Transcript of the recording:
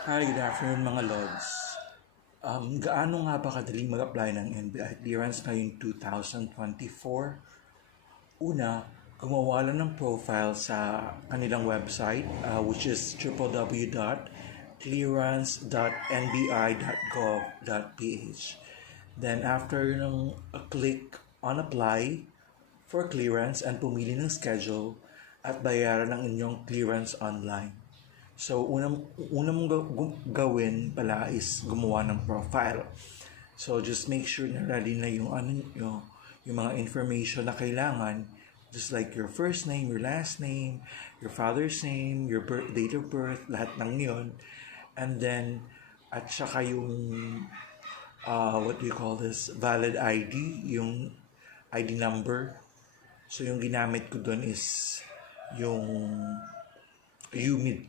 Hi, good afternoon mga Lods. Gaano nga ba kadali mag-apply ng NBI clearance ngayong 2024? Una, gumawa lang ng profile sa kanilang website which is www.clearance.nbi.gov.ph. Then after ng click on apply for clearance and pumili ng schedule at bayaran ang inyong clearance online. So, unang mong gawin pala is gumawa ng profile. So, just make sure na ready na yung mga information na kailangan. Just like your first name, your last name, your father's name, your date of birth, lahat ng yon. And then, at saka yung, what do you call this, valid ID, yung ID number. So, yung ginamit ko doon is yung UMID